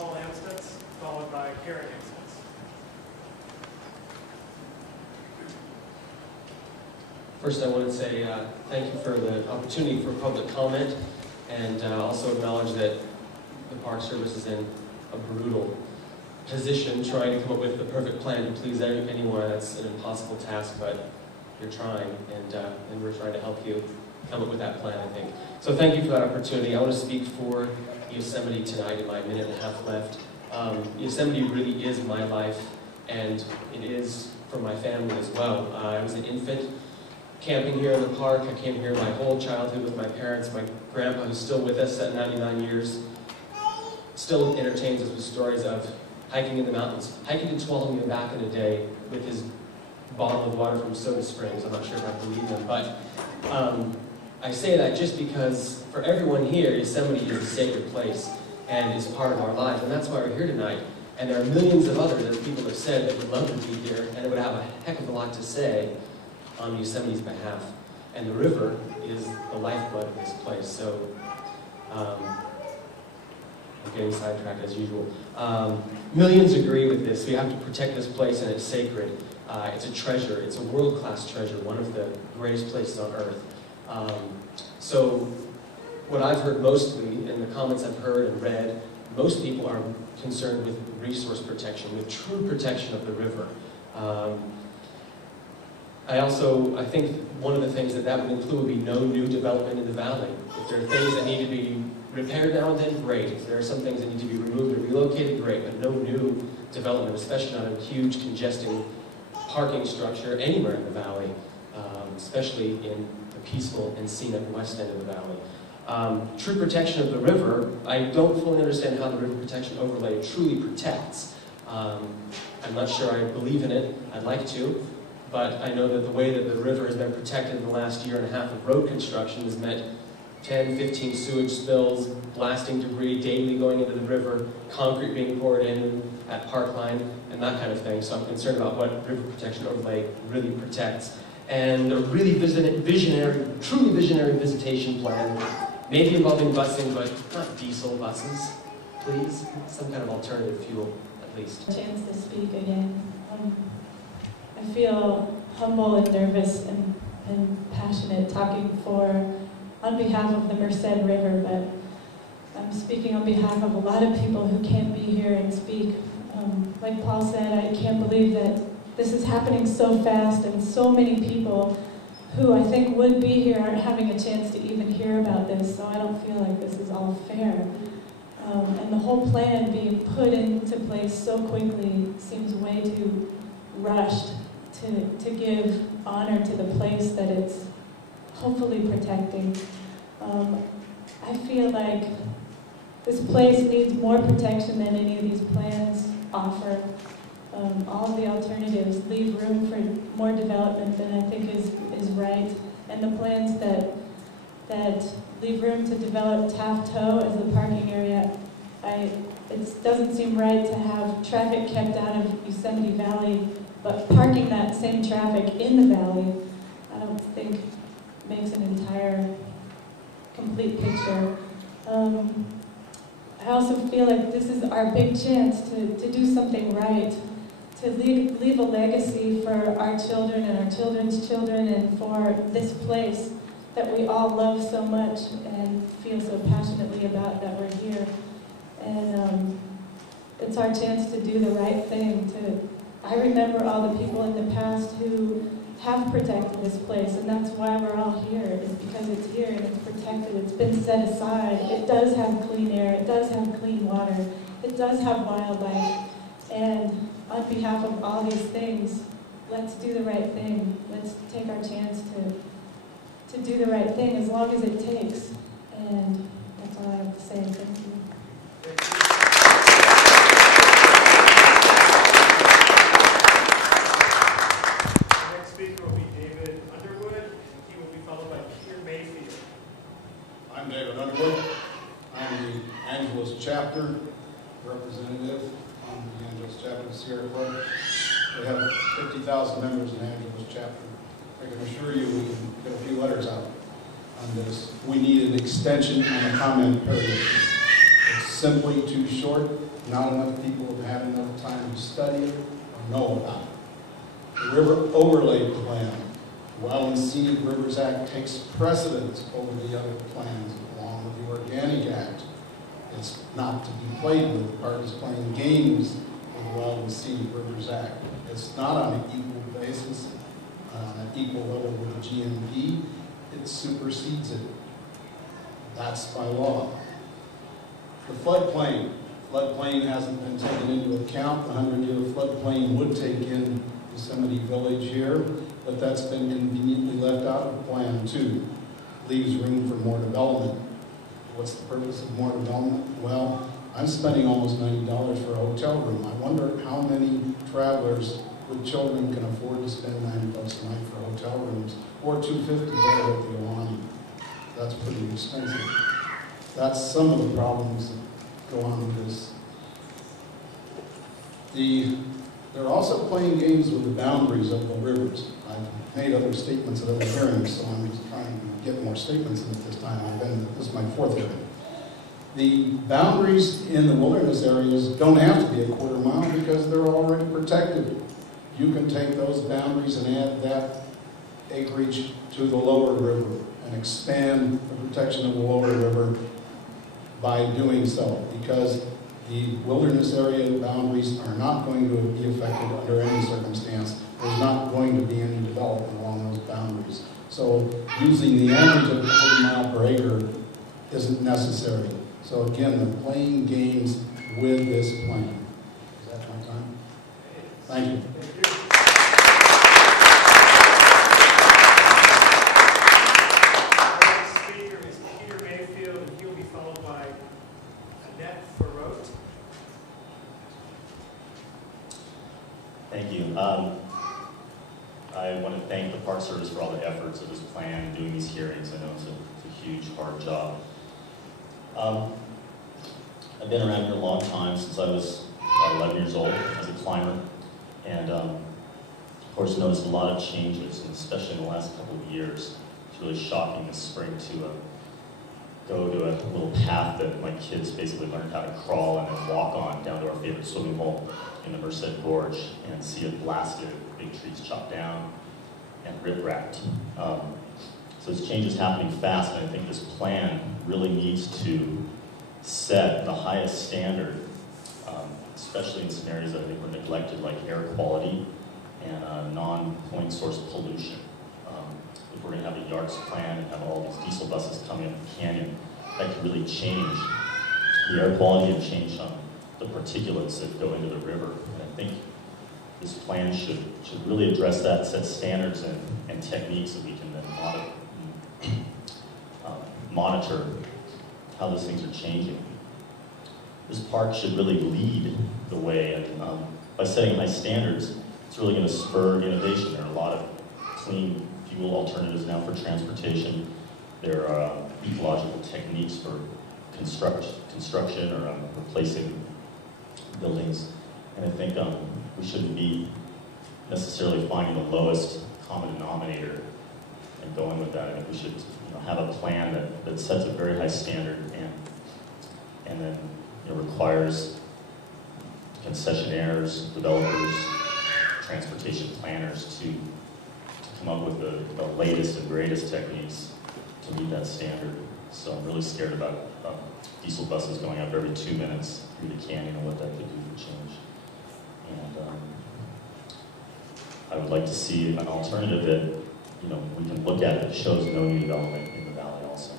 call Amstead, followed by Karen Amstead. First, I want to say thank you for the opportunity for public comment, and also acknowledge that the Park Service is in a brutal position trying to come up with the perfect plan to please anyone. That's an impossible task, but you're trying, and we're trying to help you come up with that plan, I think. So thank you for that opportunity. I want to speak for Yosemite tonight in my minute and a half left. Yosemite really is my life, and it is for my family as well. I was an infant camping here in the park. I came here my whole childhood with my parents. My grandpa, who's still with us at 99 years, still entertains us with stories of hiking in the mountains, hiking to Tuolumne back in the day with his bottle of water from Soda Springs. I'm not sure if I believe him, but I say that just because for everyone here, Yosemite is a sacred place and is part of our lives, and that's why we're here tonight. And there are millions of others, as people have said, that would love to be here, and it would have a heck of a lot to say on Yosemite's behalf. And the river is the lifeblood of this place, so I'm getting sidetracked as usual. Millions agree with this. We have to protect this place, and it's sacred. It's a treasure. It's a world-class treasure, one of the greatest places on earth. So what I've heard mostly, in the comments I've heard and read, most people are concerned with resource protection, with true protection of the river. I think one of the things that would include would be no new development in the valley. If there are things that need to be repaired now and then, great. If there are some things that need to be removed or relocated, great. But no new development, especially not a huge congesting parking structure anywhere in the valley, especially in the peaceful and scenic west end of the valley. True protection of the river, I don't fully understand how the river protection overlay truly protects. I'm not sure I believe in it. I'd like to. But I know that the way that the river has been protected in the last year and a half of road construction has meant 10, 15 sewage spills, blasting debris daily going into the river, concrete being poured in at Parkline, and that kind of thing. So I'm concerned about what river protection overlay really protects. And a really truly visionary visitation plan, maybe involving busing, but not diesel buses, please. Some kind of alternative fuel, at least. Chance to speak again. I feel humble and nervous and passionate talking on behalf of the Merced River, but I'm speaking on behalf of a lot of people who can't be here and speak. Like Paul said, I can't believe that this is happening so fast, and so many people who I think would be here aren't having a chance to even hear about this, so I don't feel like this is all fair. And the whole plan being put into place so quickly seems way too rushed to give honor to the place that it's hopefully protecting. I feel like this place needs more protection than any of these plans offer. All of the alternatives leave room for more development than I think is right. And the plans that leave room to develop Taft Toe as the parking area, it doesn't seem right to have traffic kept out of Yosemite Valley, but parking that same traffic in the valley, I don't think makes an entire complete picture. I also feel like this is our big chance to do something right, to leave a legacy for our children and our children's children, and for this place that we all love so much and feel so passionately about that we're here. And it's our chance to do the right thing. I remember all the people in the past who have protected this place, and that's why we're all here, is because it's here and it's protected, it's been set aside. It does have clean air, it does have clean water, it does have wildlife. And on behalf of all these things, let's do the right thing. Let's take our chance to do the right thing as long as it takes. And that's all I have to say. Thank you. I'm David Underwood. I'm the Angeles chapter representative on the Angeles chapter of Sierra Club. We have 50,000 members in Angeles chapter. I can assure you we can get a few letters out on this. We need an extension on the comment period. It's simply too short. Not enough people have had enough time to study it or know about it. The River Overlay Plan, the Wild and Scenic Rivers Act takes precedence over the other plans along with the Organic Act. It's not to be played with. The park is playing games with the Wild and Scenic Rivers Act. It's not on an equal basis, on an equal level with the GMP. It supersedes it. That's by law. The floodplain. Floodplain hasn't been taken into account. The 100-year floodplain would take in Yosemite Village here, but that's been conveniently left out of the plan too. Leaves room for more development. What's the purpose of more development? Well, I'm spending almost $90 for a hotel room. I wonder how many travelers with children can afford to spend $90 a night for hotel rooms, or $250 at the Awani. That's pretty expensive. That's some of the problems that go on with this. They're also playing games with the boundaries of the rivers. I've made other statements at other hearings, so I'm just trying to get more statements in at this time. This is my fourth hearing. The boundaries in the wilderness areas don't have to be a quarter mile because they're already protected. You can take those boundaries and add that acreage to the lower river and expand the protection of the lower river by doing so, because the wilderness area boundaries are not going to be affected under any circumstance. There's not going to be any development along those boundaries. So using the average of a quarter mile per acre isn't necessary. So again, they're playing games with this plan. Is that my time? Thank you. Our next speaker is Peter Mayfield, and he'll be followed by Annette Farrote. Thank you. I want to thank the Park Service for all the efforts of this plan and doing these hearings. I know it's a huge, hard job. I've been around here a long time, since I was about 11 years old as a climber, and of course noticed a lot of changes, and especially in the last couple of years. It's really shocking this spring to go to a little path that my kids basically learned how to crawl and then walk on down to our favorite swimming hole in the Merced Gorge, and see it blasted, big trees chopped down and rip-wrapped. So this change is happening fast, and I think this plan really needs to set the highest standard, especially in some areas that I think were neglected, like air quality and non-point source pollution. If we're going to have a YARCS plan and have all these diesel buses coming up the canyon, that could really change the air quality and change the particulates that go into the river. And I think this plan should really address that, set standards and techniques that we can then monitor how those things are changing. This park should really lead the way, and by setting high standards, it's really going to spur innovation. There are a lot of clean fuel alternatives now for transportation. There are ecological techniques for construction or replacing buildings, and I think we shouldn't be necessarily finding the lowest common denominator and going with that. I think we should have a plan that sets a very high standard and then requires concessionaires, developers, transportation planners to come up with the latest and greatest techniques to meet that standard. So I'm really scared about diesel buses going up every 2 minutes through the canyon and what that could do for change. And I would like to see an alternative that we can look at that shows no new development in the valley also.